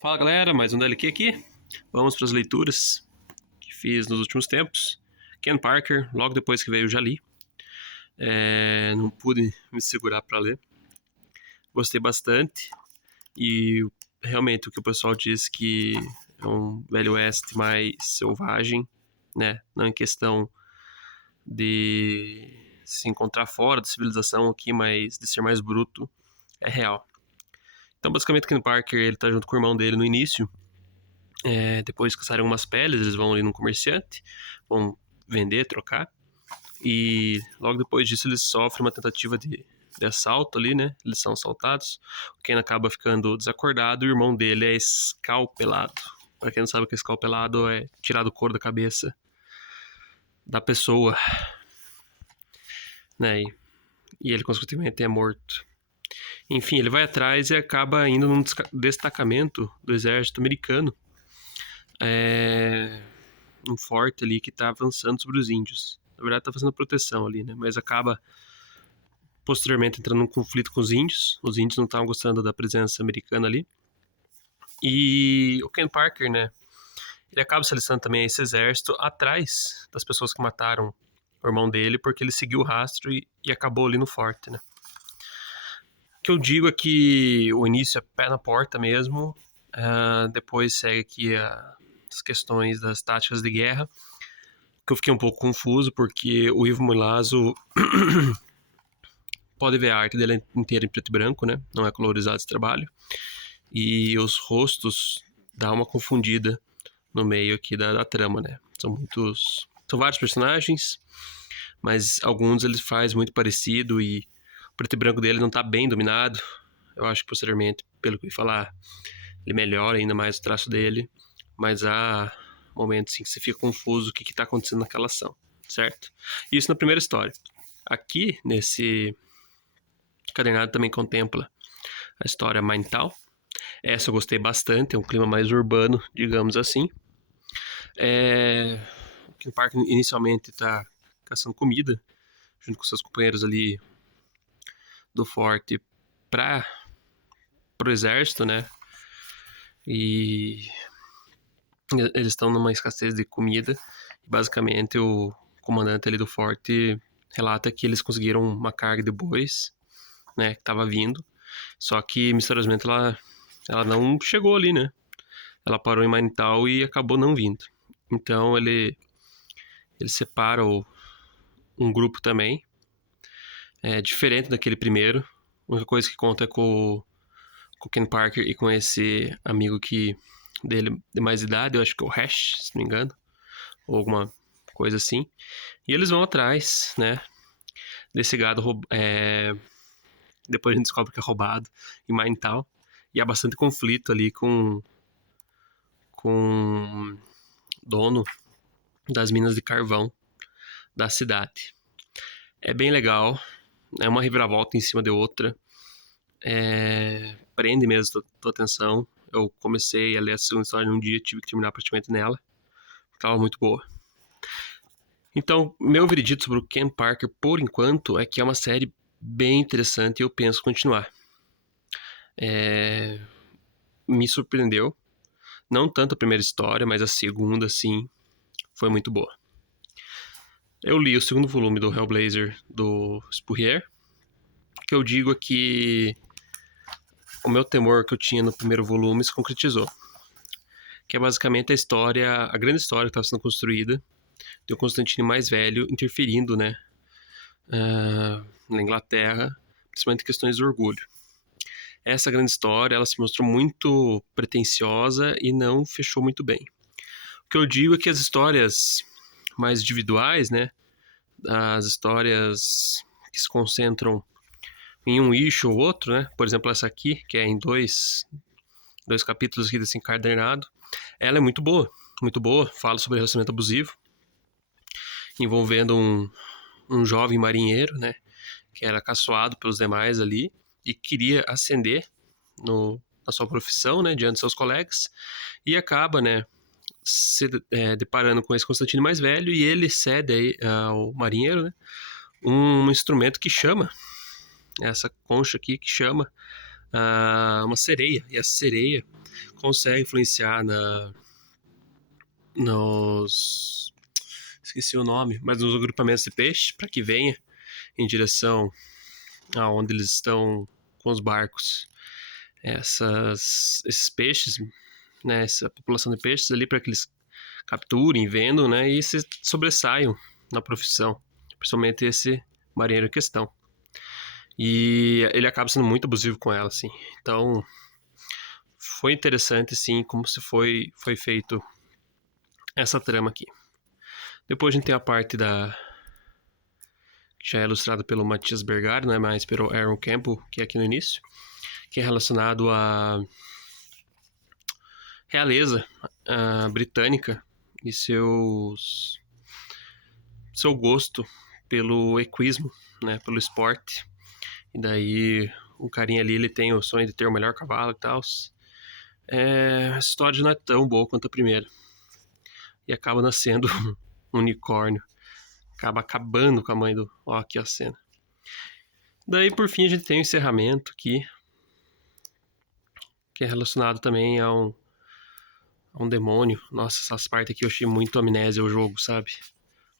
Fala galera, mais um DLQ aqui. Vamos para as leituras que fiz nos últimos tempos. Ken Parker, logo depois que veio eu já li. Não pude me segurar para ler. Gostei bastante e realmente o que o pessoal diz que é um Velho Oeste mais selvagem, né? Não em questão de se encontrar fora da civilização aqui, mas de ser mais bruto, é real. Então basicamente Ken Parker ele tá junto com o irmão dele no início. Depois que saem algumas peles, eles vão ali num comerciante, vão vender, trocar. E logo depois disso eles sofrem uma tentativa de assalto ali, né? Eles são assaltados. O Ken acaba ficando desacordado e o irmão dele é escalpelado. Pra quem não sabe o que é escalpelado, é tirado o couro da cabeça da pessoa, né? E ele consequentemente é morto. Enfim, ele vai atrás e acaba indo num destacamento do exército americano. Um forte ali que tá avançando sobre os índios. Na verdade tá fazendo proteção ali, né? Mas acaba posteriormente entrando num conflito com os índios. Os índios não estavam gostando da presença americana ali. E o Ken Parker, né? Ele acaba se alistando também a esse exército atrás das pessoas que mataram o irmão dele, porque ele seguiu o rastro e acabou ali no forte, né? O que eu digo é que o início é pé na porta mesmo. Depois segue aqui as questões das táticas de guerra, que eu fiquei um pouco confuso, porque o Ivo Milazzo pode ver a arte dele inteira em preto e branco, né? Não é colorizado esse trabalho. E os rostos dá uma confundida no meio aqui da trama, né? São vários personagens, mas alguns ele faz muito parecido e o preto e branco dele não tá bem dominado. Eu acho que posteriormente, pelo que eu ia falar, ele melhora ainda mais o traço dele, mas há momentos em que você fica confuso o que tá acontecendo naquela ação, certo? Isso na primeira história. Aqui, nesse cadernado, também contempla a história Maintal. Essa eu gostei bastante, é um clima mais urbano, digamos assim. O Ken Parker inicialmente está caçando comida, junto com seus companheiros ali do forte, para o exército, né? E eles estão numa escassez de comida. Basicamente, o comandante ali do forte relata que eles conseguiram uma carga de bois, né? Que estava vindo. Só que, misteriosamente, ela não chegou ali, né? Ela parou em Manital e acabou não vindo. Então, ele separa um grupo também. Diferente daquele primeiro. A única coisa que conta é com o Ken Parker e com esse amigo dele de mais idade, eu acho que é o Hash, se não me engano, ou alguma coisa assim. E eles vão atrás, né, desse gado, depois a gente descobre que é roubado em Maintal. E há bastante conflito ali com o dono das minas de carvão da cidade. É bem legal, é uma reviravolta em cima de outra. Prende mesmo tua atenção. Eu comecei a ler a segunda história num dia, tive que terminar praticamente nela. Estava muito boa. Então, meu veredito sobre o Ken Parker, por enquanto, é que é uma série bem interessante e eu penso continuar. Me surpreendeu. Não tanto a primeira história, mas a segunda, sim, foi muito boa. Eu li o segundo volume do Hellblazer do Spurrier. O que eu digo é que o meu temor que eu tinha no primeiro volume se concretizou. Que é basicamente a grande história que estava sendo construída de um Constantine mais velho interferindo, né, na Inglaterra, principalmente em questões de orgulho. Essa grande história, ela se mostrou muito pretensiosa e não fechou muito bem. O que eu digo é que as histórias mais individuais, né, as histórias que se concentram em um issue ou outro, né, por exemplo essa aqui, que é em dois capítulos aqui desse encadernado, ela é muito boa, fala sobre relacionamento abusivo, envolvendo um jovem marinheiro, né, que era caçoado pelos demais ali e queria ascender na sua profissão, né, diante de seus colegas, e acaba, né, se deparando com esse Constantino mais velho, e ele cede aí, ao marinheiro, né, um instrumento que chama, essa concha aqui que chama uma sereia, e a sereia consegue influenciar esqueci o nome, mas nos agrupamentos de peixe, para que venha em direção aonde eles estão com os barcos. Esses peixes, né, essa população de peixes ali, para que eles capturem, vendam, né, e se sobressaiam na profissão, principalmente esse marinheiro em questão. E ele acaba sendo muito abusivo com ela, assim. Então, foi interessante, sim, como se foi feito essa trama aqui. Depois a gente tem a parte que já é ilustrada pelo Matias Bergari, não é mais pelo Aaron Campbell, que é aqui no início, que é relacionado à realeza britânica e seu gosto pelo equismo, né, pelo esporte. E daí o carinha ali, ele tem o sonho de ter o melhor cavalo e tal. A história não é tão boa quanto a primeira. E acaba nascendo um unicórnio. Acaba acabando com a mãe do... Ó, aqui a cena. Daí, por fim, a gente tem o encerramento aqui, que é relacionado também a um demônio. Nossa, essas partes aqui eu achei muito Amnésia o jogo, sabe?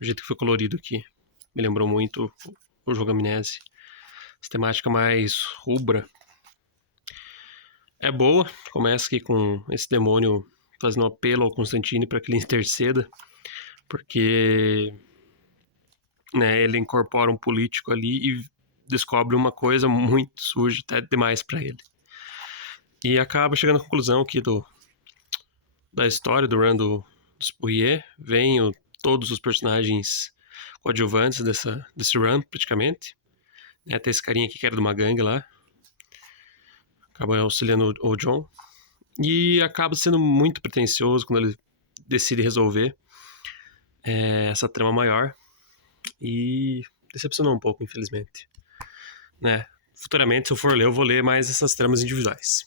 O jeito que foi colorido aqui. Me lembrou muito o jogo Amnésia. Essa temática mais rubra. É boa. Começa aqui com esse demônio fazendo um apelo ao Constantine para que ele interceda. Porque, né, ele incorpora um político ali e descobre uma coisa muito suja, até demais para ele. E acaba chegando à conclusão aqui da história do run do Spurrier. Vem todos os personagens coadjuvantes desse run, praticamente. Até esse carinha aqui que era de uma gangue lá. Acaba auxiliando o John. E acaba sendo muito pretensioso quando ele decide resolver essa trama maior. E decepcionou um pouco, infelizmente. Né? Futuramente, se eu for ler, eu vou ler mais essas tramas individuais.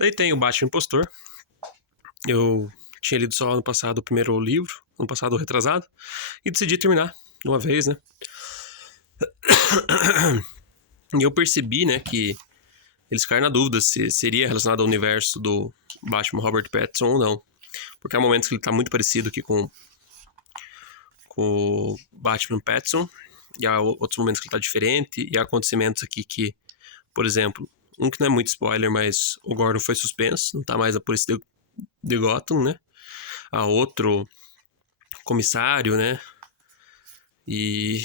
Daí tem o Batman Impostor. Eu tinha lido só ano passado o primeiro livro, ano passado retrasado, e decidi terminar de uma vez, né? E eu percebi, né, que eles ficaram na dúvida se seria relacionado ao universo do Batman Robert Pattinson ou não. Porque há momentos que ele tá muito parecido aqui com o Batman Pattinson, e há outros momentos que ele tá diferente, e há acontecimentos aqui que, por exemplo, um que não é muito spoiler, mas o Gordon foi suspenso, não tá mais na polícia de Gotham, né? Há outro comissário, né? E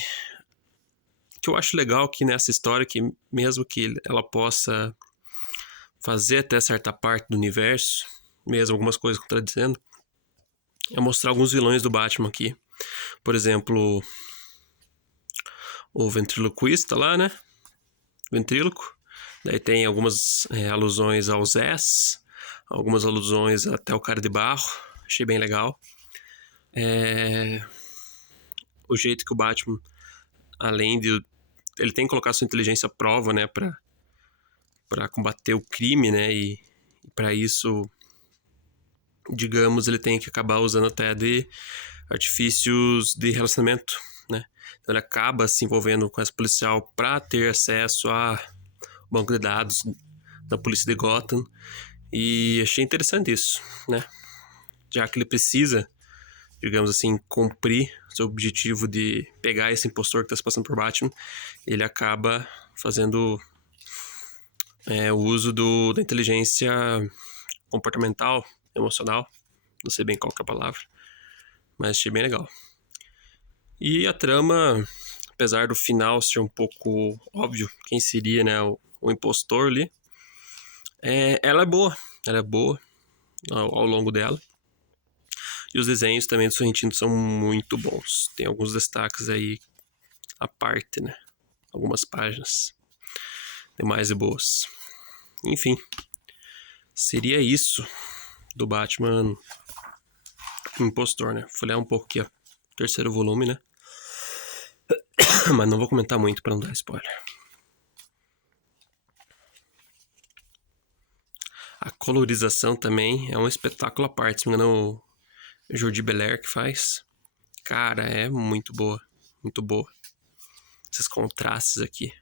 que eu acho legal aqui nessa história, que mesmo que ela possa fazer até certa parte do universo, mesmo algumas coisas contradizendo, é mostrar alguns vilões do Batman aqui. Por exemplo, o ventriloquista lá, né? Ventríloco. Daí tem algumas alusões ao Zez, algumas alusões até o Cara de Barro. Achei bem legal. O jeito que o Batman, além de... Ele tem que colocar sua inteligência à prova, né? Pra combater o crime, né? E para isso, digamos, ele tem que acabar usando até de artifícios de relacionamento, né? Então ele acaba se envolvendo com essa policial para ter acesso a banco de dados da polícia de Gotham. E achei interessante isso, né? Já que ele precisa, digamos assim, cumprir seu objetivo de pegar esse impostor que está se passando por Batman, ele acaba fazendo o uso da inteligência comportamental, emocional, não sei bem qual que é a palavra, mas achei bem legal. E a trama, apesar do final ser um pouco óbvio quem seria, né, o impostor ali, ela é boa ao longo dela. E os desenhos também do Sorrentino são muito bons. Tem alguns destaques aí à parte, né? Algumas páginas demais e boas. Enfim, seria isso do Batman Impostor, né? Vou olhar um pouco aqui o terceiro volume, né? Mas não vou comentar muito para não dar spoiler. A colorização também é um espetáculo à parte. Se não me engano, o Jordi Belair que faz. Cara, é muito boa. Muito boa. Esses contrastes aqui.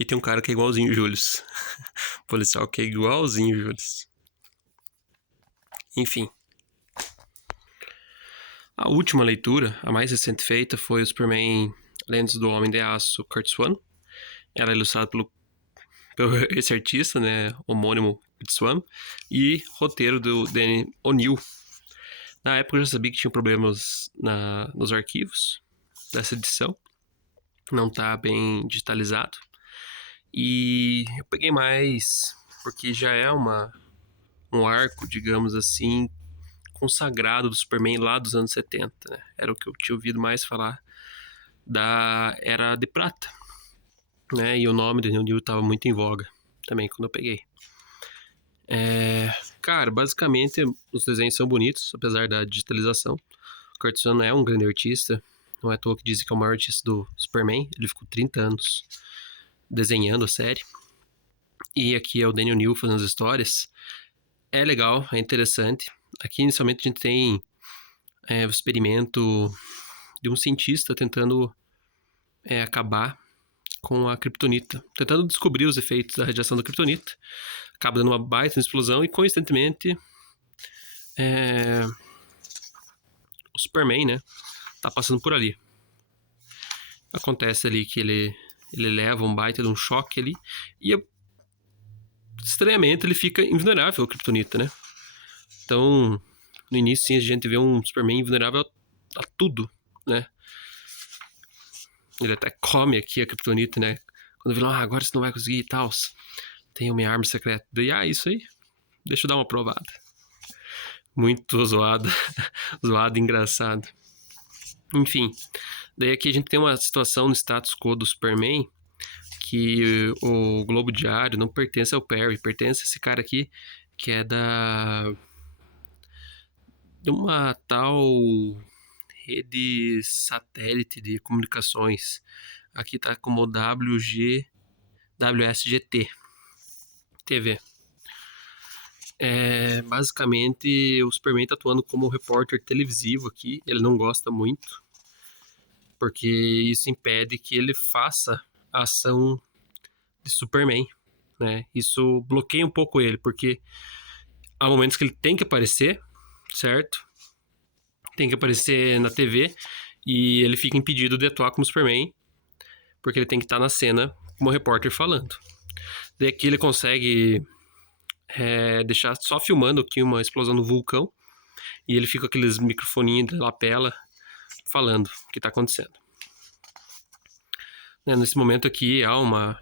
E tem um cara que é igualzinho o Julius. Policial que é igualzinho o Julius. Enfim. A última leitura, a mais recente feita, foi o Superman Lendas do Homem de Aço, Curt Swan. Ela é ilustrada pelo esse artista, né, homônimo Curt Swan, e roteiro do Danny O'Neill. Na época eu já sabia que tinha problemas nos arquivos dessa edição. Não tá bem digitalizado. E eu peguei mais porque já é um arco, digamos assim, consagrado do Superman lá dos anos 70, né? Era o que eu tinha ouvido mais falar da Era de Prata, né? E o nome do Neil estava muito em voga também quando eu peguei. Cara, basicamente os desenhos são bonitos, apesar da digitalização. O Curt Swan é um grande artista, não é à toa que dizem que é o maior artista do Superman. Ele ficou 30 anos desenhando a série. E aqui é o Danny O'Neill fazendo as histórias. É legal, é interessante. Aqui inicialmente a gente tem o experimento de um cientista tentando acabar com a Kryptonita, tentando descobrir os efeitos da radiação da Kryptonita. Acaba dando uma baita explosão e, coincidentemente, o Superman, né, tá passando por ali. Acontece ali que ele leva um baita de um choque ali e, estranhamente, ele fica invulnerável à Kryptonita, né? Então, no início, sim, a gente vê um Superman invulnerável a tudo, né? Ele até come aqui a Kryptonita, né? Quando o vilão, agora você não vai conseguir e tal. Tem uma arma secreta. Daí, isso aí. Deixa eu dar uma provada. Muito zoado. Zoado e engraçado. Enfim. Daí aqui a gente tem uma situação no status quo do Superman que o Globo Diário não pertence ao Perry. Pertence a esse cara aqui que é de uma tal rede satélite de comunicações. Aqui tá como WSGT TV. Basicamente, o Superman tá atuando como repórter televisivo aqui. Ele não gosta muito, porque isso impede que ele faça a ação de Superman, né? Isso bloqueia um pouco ele, porque há momentos que ele tem que aparecer, certo? Tem que aparecer na TV e ele fica impedido de atuar como Superman, porque ele tem que estar na cena como repórter falando. Daí aqui ele consegue deixar só filmando aqui uma explosão no vulcão e ele fica com aqueles microfoninhos de lapela falando o que está acontecendo. Nesse momento aqui há uma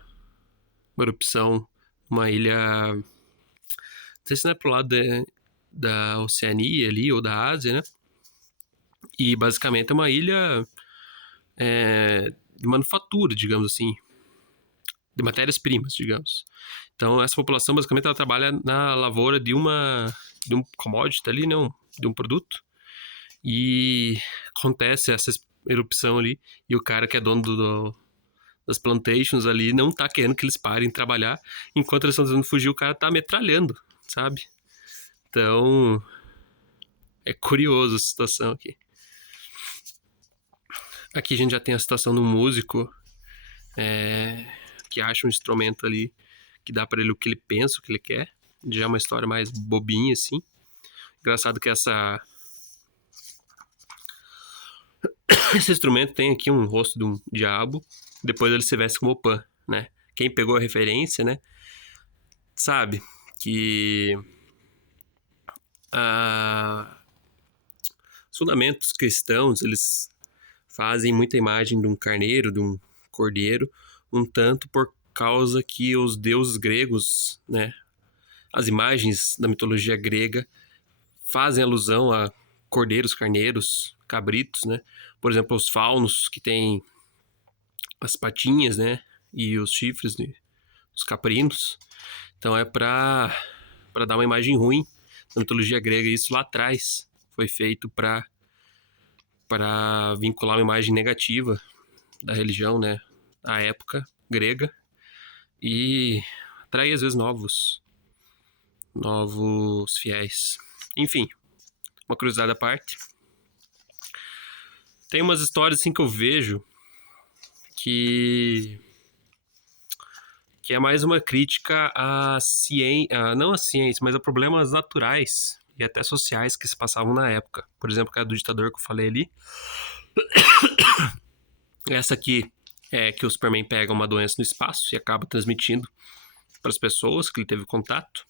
erupção, uma ilha, não sei se não é pro lado da Oceania ali ou da Ásia, né? E basicamente é uma ilha de manufatura, digamos assim, de matérias-primas, digamos. Então essa população basicamente ela trabalha na lavoura de um commodity ali, né? De um produto. E acontece essa erupção ali e o cara que é dono das plantations ali não tá querendo que eles parem de trabalhar, enquanto eles estão tentando fugir, o cara tá metralhando, sabe? Então é curioso a situação aqui. Aqui a gente já tem a situação do músico que acha um instrumento ali que dá para ele o que ele pensa, o que ele quer. Já é uma história mais bobinha, assim. Engraçado que esse instrumento tem aqui um rosto de um diabo, depois ele se veste como Pan, né? Quem pegou a referência, né? Sabe que os fundamentos cristãos, eles fazem muita imagem de um carneiro, de um cordeiro, um tanto por causa que os deuses gregos, né, as imagens da mitologia grega fazem alusão a cordeiros, carneiros, cabritos, né? Por exemplo, os faunos, que têm as patinhas, né, e os chifres dos caprinos. Então é para dar uma imagem ruim da mitologia grega. Isso lá atrás foi feito para vincular uma imagem negativa da religião, né, à época grega, e atrair às vezes novos fiéis. Enfim, uma curiosidade à parte. Tem umas histórias assim que eu vejo que que é mais uma crítica à ciência, não à ciência, mas a problemas naturais e até sociais que se passavam na época. Por exemplo, a do ditador que eu falei ali. Essa aqui é que o Superman pega uma doença no espaço e acaba transmitindo para as pessoas que ele teve contato.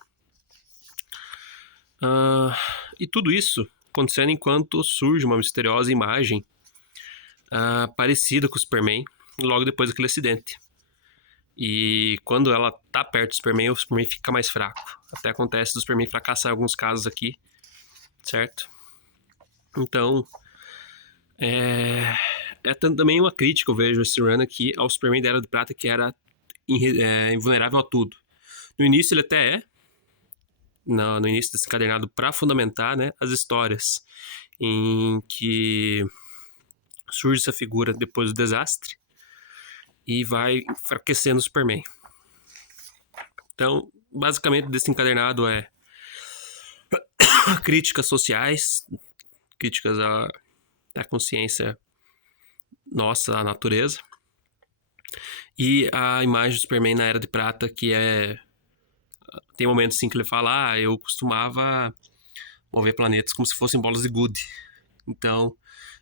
E tudo isso acontecendo enquanto surge uma misteriosa imagem parecida com o Superman logo depois daquele acidente. E quando ela tá perto do Superman, o Superman fica mais fraco. Até acontece do Superman fracassar em alguns casos aqui, certo? Então, é também uma crítica, eu vejo esse run aqui, ao Superman da Era de Prata, que era invulnerável a tudo. No início ele até é, no início desse encadernado, para fundamentar, né, as histórias em que surge essa figura depois do desastre e vai enfraquecendo o Superman. Então, basicamente, desse encadernado é críticas sociais, críticas à consciência nossa, à natureza, e a imagem do Superman na Era de Prata, que tem momentos assim que ele fala, eu costumava mover planetas como se fossem bolas de gude. Então,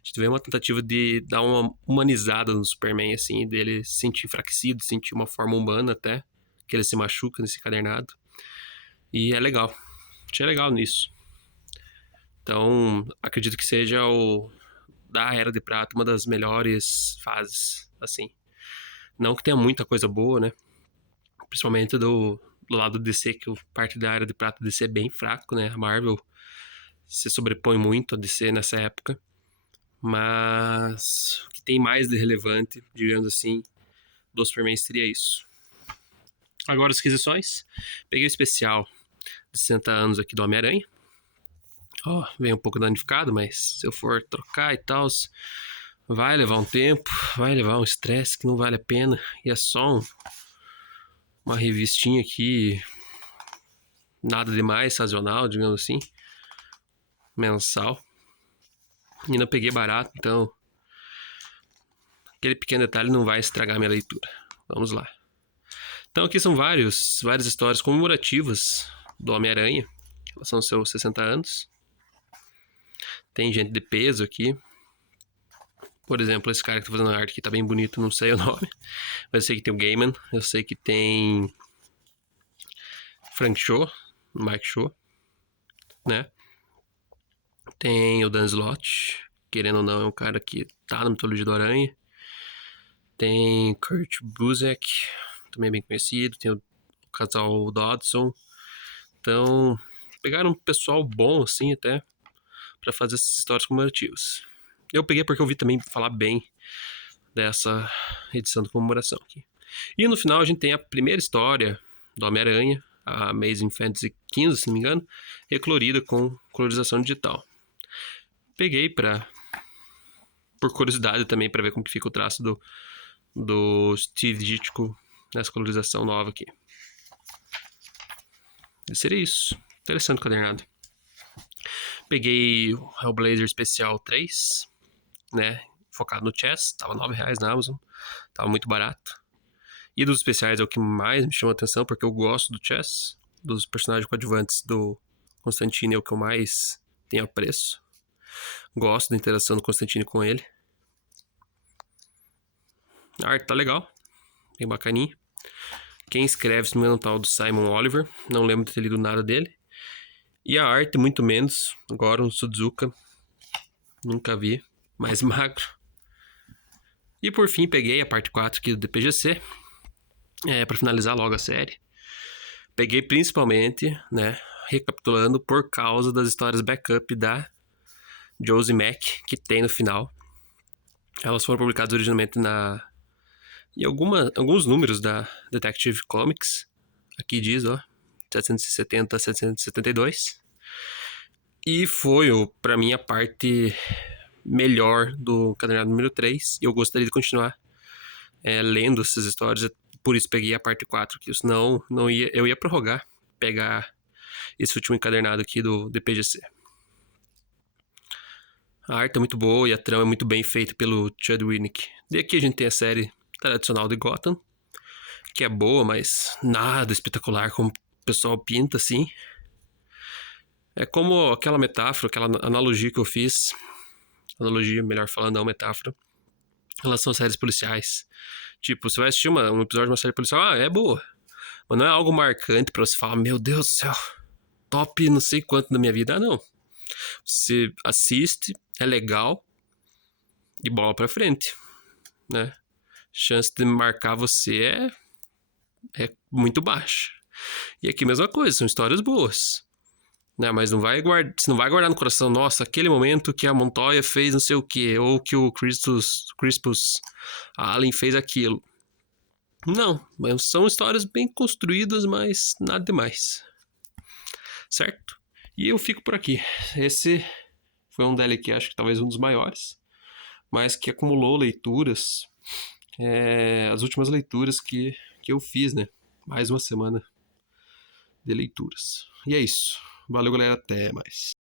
a gente vê uma tentativa de dar uma humanizada no Superman, assim, dele se sentir enfraquecido, sentir uma forma humana até, que ele se machuca nesse encadernado. E é legal. Achei legal nisso. Então, acredito que seja da Era de Prata uma das melhores fases, assim. Não que tenha muita coisa boa, né? Principalmente do lado do DC, que parte da Era de Prata do DC é bem fraco, né? A Marvel se sobrepõe muito a DC nessa época. Mas o que tem mais de relevante, digamos assim, do Superman seria isso. Agora as aquisições. Peguei o especial de 60 anos aqui do Homem-Aranha. Vem um pouco danificado, mas se eu for trocar e tal, vai levar um tempo, vai levar um estresse que não vale a pena. E é só uma revistinha aqui, nada demais, sazonal, digamos assim, mensal. E ainda peguei barato, então aquele pequeno detalhe não vai estragar minha leitura. Vamos lá. Então aqui são várias histórias comemorativas do Homem-Aranha, em relação aos seus 60 anos. Tem gente de peso aqui. Por exemplo, esse cara que tá fazendo a arte aqui tá bem bonito, não sei o nome. Mas eu sei que tem o Gaiman, eu sei que tem Frank Cho, Mike Cho, né? Tem o Dan Slott, querendo ou não, é um cara que tá na mitologia do Aranha. Tem Kurt Busiek, também bem conhecido. Tem o casal Dodson. Então, pegaram um pessoal bom, assim, até, pra fazer essas histórias comemorativas. Eu peguei porque eu vi também falar bem dessa edição de comemoração aqui. E no final a gente tem a primeira história do Homem-Aranha, a Amazing Fantasy 15, se não me engano, recolorida com colorização digital. Peguei por curiosidade também, para ver como que fica o traço do Steve Ditko nessa colorização nova aqui. E seria isso. Interessante o cadernado. Peguei o Hellblazer Especial 3, né? Focado no chess. Tava R$9 na Amazon. Tava muito barato. E dos especiais é o que mais me chama a atenção, porque eu gosto do chess. Dos personagens coadjuvantes do Constantine é o que eu mais tenho apreço. Gosto da interação do Constantine com ele. A arte tá legal. Bem bacaninha. Quem escreve, se não me engano, é o tal do Simon Oliver. Não lembro de ter lido nada dele. E a arte, muito menos. Agora um Suzuka. Nunca vi. Mais magro. E por fim, peguei a parte 4 aqui do DPGC. Para finalizar logo a série. Peguei principalmente, né, recapitulando, por causa das histórias backup da Josie Mac, que tem no final. Elas foram publicadas originalmente em alguns números da Detective Comics. Aqui diz, 770 a 772. E foi, pra mim, a parte melhor do cadernado número 3. E eu gostaria de continuar lendo essas histórias. Por isso peguei a parte 4 aqui. Senão eu ia prorrogar, pegar esse último encadernado aqui do DPGC. A arte é muito boa e a trama é muito bem feita pelo Chad Winick. E aqui a gente tem a série tradicional de Gotham, que é boa, mas nada espetacular como o pessoal pinta, assim. É como aquela metáfora, aquela analogia que eu fiz. Analogia, melhor falando, não metáfora. Em relação às séries policiais. Tipo, você vai assistir um episódio de uma série policial, é boa. Mas não é algo marcante pra você falar, meu Deus do céu, top não sei quanto na minha vida. Ah, não. Você assiste, é legal e bola pra frente, né? Chance de marcar você é muito baixa. E aqui a mesma coisa, são histórias boas. Né, mas você não vai guardar no coração, nossa, aquele momento que a Montoya fez não sei o que, ou que o Crispus Allen fez aquilo. Não, mas são histórias bem construídas, mas nada demais. Certo? E eu fico por aqui. Esse foi um DLC, acho que talvez um dos maiores, mas que acumulou leituras, as últimas leituras que eu fiz, né? Mais uma semana de leituras. E é isso. Valeu, galera. Até mais.